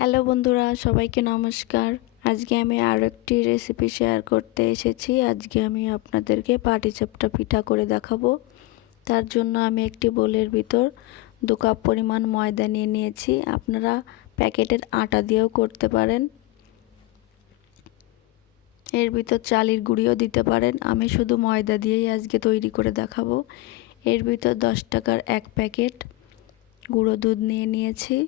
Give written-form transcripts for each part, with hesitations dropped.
Hello বন্ধুরা, সবাইকে নমস্কার। আজকে আমি আরও একটি রেসিপি শেয়ার করতে এসেছি। আজকে আমি আপনাদেরকে পাটিসাপটা পিঠা করে দেখাবো। তার জন্য আমি একটি বোলের ভিতর 2 কাপ পরিমাণ ময়দা নিয়ে নিয়েছি। আপনারা প্যাকেটের আটা দিয়েও করতে পারেন, এর ভিতর চালের গুঁড়িও দিতে পারেন। আমি শুধু ময়দা দিয়েই আজকে তৈরি করে দেখাবো। এর ভিতর 10 টাকার 1 প্যাকেট গুঁড়ো দুধ নিয়ে নিয়েছি।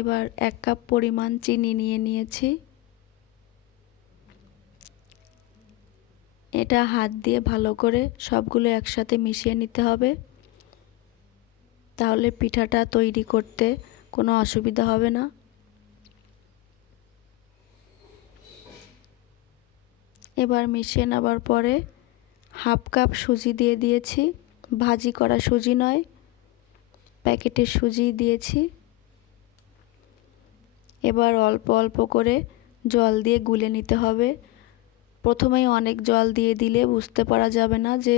এবার 1 কাপ পরিমাণ চিনি নিয়ে নিয়েছি। এটা হাত দিয়ে ভালো করে সবগুলো একসাথে মিশিয়ে নিতে হবে, তাহলে পিঠাটা তৈরি করতে কোনো অসুবিধা হবে না। এবার মিশিয়ে নেবার পরে 1/2 কাপ সুজি দিয়ে দিয়েছি। ভাজি করা সুজি নয়, প্যাকেটের সুজি দিয়েছি। এবার অল্প অল্প করে জল দিয়ে গুলে নিতে হবে। প্রথমেই অনেক জল দিয়ে দিলে বুঝতে পারা যাবে না যে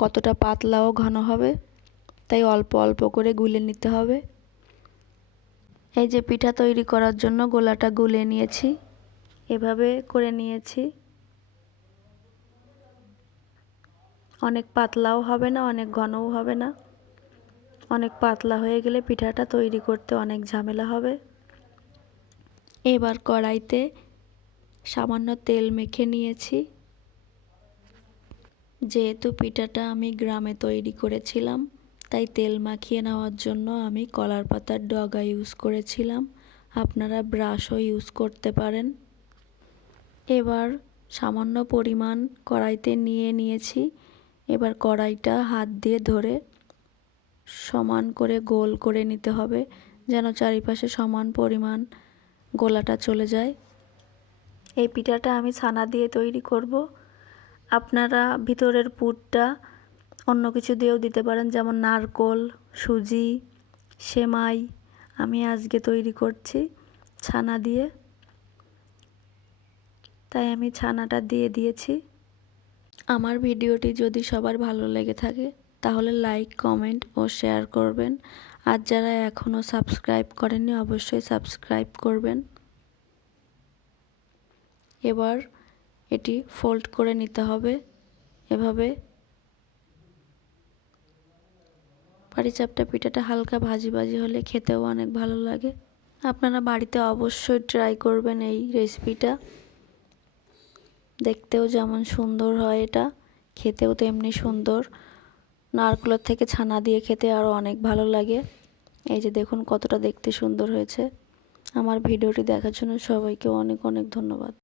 কতটা পাতলা ও ঘন হবে, তাই অল্প অল্প করে গুলে নিতে হবে। এই যে পিঠা তৈরি করার জন্য গোলাটা গুলে নিয়েছি, এভাবে করে নিয়েছি। অনেক পাতলাও হবে না, অনেক ঘনও হবে না। অনেক পাতলা হয়ে গেলে পিঠাটা তৈরি করতে অনেক ঝামেলা হবে। এবার কড়াইতে সামান্য তেল মেখে নিয়েছি। যেহেতু পিঠাটা আমি গ্রামে তৈরি করেছিলাম, তাই তেল মাখিয়ে নেওয়ার জন্য আমি কলার পাতার ডগা ইউজ করেছিলাম। আপনারা ব্রাশও ইউজ করতে পারেন। এবার সামান্য পরিমাণ কড়াইতে নিয়ে নিয়েছি। এবার কড়াইটা হাত দিয়ে ধরে সমান করে গোল করে নিতে হবে, যেন চারিপাশে সমান পরিমাণ গোলাটা চলে যায়। এই পিঠাটা আমি ছানা দিয়ে তৈরি করব। আপনারা ভিতরের পুরটা অন্য কিছু দিয়েও দিতে পারেন, যেমন নারকোল, সুজি, সেমাই। আমি আজকে তৈরি করছি ছানা দিয়ে, তাই আমি ছানাটা দিয়ে দিয়েছি। আমার ভিডিওটি যদি সবার ভালো লেগে থাকে তাহলে লাইক, কমেন্ট ও শেয়ার করবেন। আর যারা এখনও সাবস্ক্রাইব করেননি অবশ্যই সাবস্ক্রাইব করবেন। এবার এটি ফোল্ড করে নিতে হবে এভাবে। পাটিসাপটা পিঠাটা হালকা ভাজি ভাজি হলে খেতেও অনেক ভালো লাগে। আপনারা বাড়িতে অবশ্যই ট্রাই করবেন এই রেসিপিটা। দেখতেও যেমন সুন্দর হয়, এটা খেতেও তেমনি সুন্দর। নারকেলের থেকে ছানা দিয়ে খেতে আরও অনেক ভালো লাগে। এই যে দেখুন কতটা দেখতে সুন্দর হয়েছে। আমার ভিডিওটি দেখার জন্য সবাইকে অনেক অনেক ধন্যবাদ।